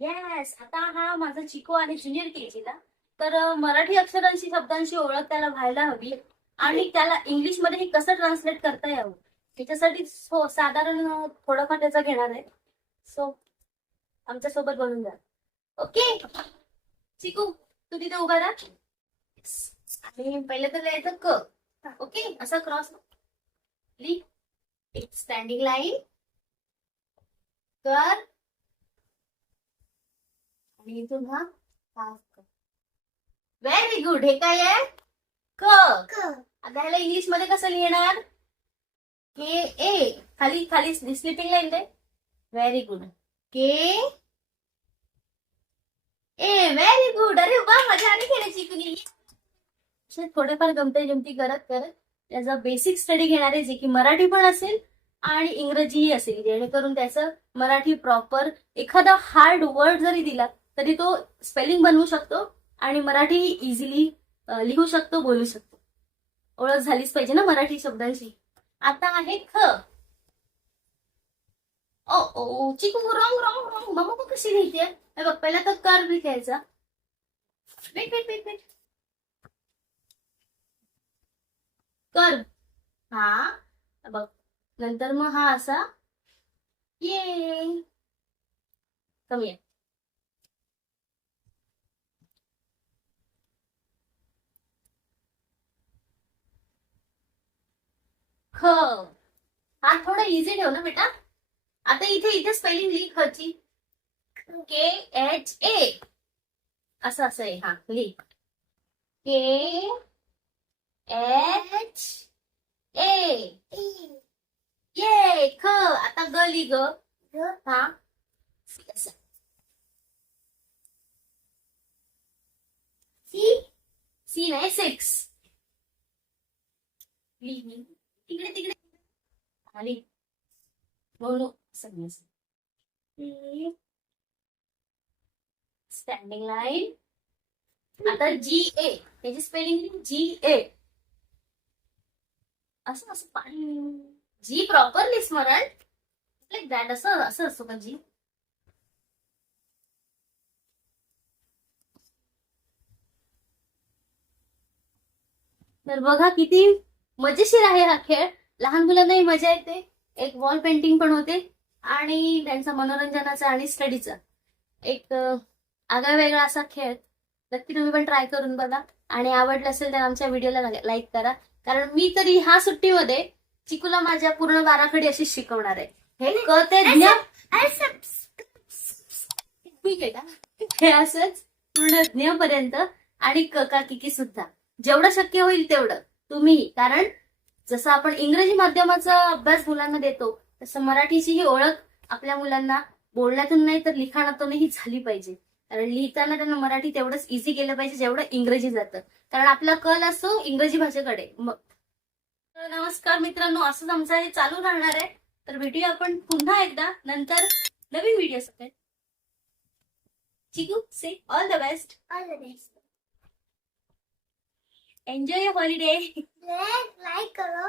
Yes आता हा माझा चिको आणि ज्युनियर केजीला तर मराठी अक्षरांशी शब्दांशी ओळख त्याला व्हायला हवी. आणि त्याला इंग्लिशमध्ये हे कसं ट्रान्सलेट करता यावं? त्याच्यासाठी हो साधारण थोडंफार त्याचा घेणार आहे. सो आमच्यासोबत बनून जा. ओके चिकू तू तिथे उभा राहा. आणि पहिले तर लिहायचं क. ओके असं क्रॉस ली स्टँडिंग लाईन कर आणि इथून हा व्हेरी गुड हे काय आहे? क. आता ह्याला इंग्लिशमध्ये कसं लिहिणार? के ए खाली खाली स्लिपिंग लाईन दे व्हेरी गुड के ए व्हेरी गुड अरे वा मजा आली खेळायची असे थोडेफार गमते जमती करत करत त्याचा बेसिक स्टडी घेणार आहे जे की मराठी पण असेल आणि इंग्रजीही असेल. जेणेकरून त्याचं मराठी प्रॉपर एखादा हार्ड वर्ड जरी दिला तरी तो स्पेलिंग बनवू शकतो आणि मराठी इझिली लिहू शकतो बोलू शकतो. ओळख झालीच पाहिजे ना मराठी शब्दांची. आता आहे ख. ओ ओ चिकू रॉंग रॉंग रॉंग. मम्मा मग कशी लिहिते हे बघ पहिला तर कर लिहायचा. वेट वेट वेट वेट कर हा. बघ नंतर मग हा असा. ये कमी आहे. ख हा थोडा इझी ठेव ना बेटा. आता इथे इथे स्पेलिंग लिही खची के एच ए असं असं आहे. हा. लिही. के एच ए ये ख. आता ग लिही ग. हा. सी. सी नाही सिक्स. तिकडे तिकडे. खाली बोलू सगळं. स्टँडिंग लाईन आता जी ए त्याची स्पेलिंग जी ए असं असं पाणी जी प्रॉपरली स्मरण लाईक दॅट असं असं असतो का जी तर बघा किती मजेशीर आहे हा खेळ. लहान मुलांनाही मजा येते. एक वॉल पेंटिंग पण होते आणि त्यांचा मनोरंजनाचा आणि स्टडीचा. एक आगळा वेगळा असा खेळ. नक्की तुम्ही पण ट्राय करून बघा. आणि आवडलं असेल तर आमच्या व्हिडिओला लाईक करा. कारण मी तरी ह्या सुट्टीमध्ये चिकूला माझ्या पूर्ण बाराखडी अशी शिकवणार आहे. हे क ते ज्ञ ठीक आहे का? हे असंच पूर्ण ज्ञ पर्यंत आणि क का किकी सुद्धा. जेवढं शक्य होईल तेवढं. तुम्ही. कारण जसं आपण इंग्रजी माध्यमाचा अभ्यास मुलांना देतो तसं मराठीची ही ओळख आपल्या मुलांना बोलण्यातून नाही तर लिखाणातूनही झाली पाहिजे. कारण लिहिताना त्यांना मराठी तेवढंच इझी केलं पाहिजे जेवढं इंग्रजी जातं. कारण आपला कल असतो इंग्रजी भाषेकडे. मग नमस्कार मित्रांनो असंच आमचं हे चालू राहणार आहे. तर भेटूया आपण पुन्हा एकदा. नंतर नवीन व्हिडिओ सकट चिकू से all the best all the best like करो और सब करो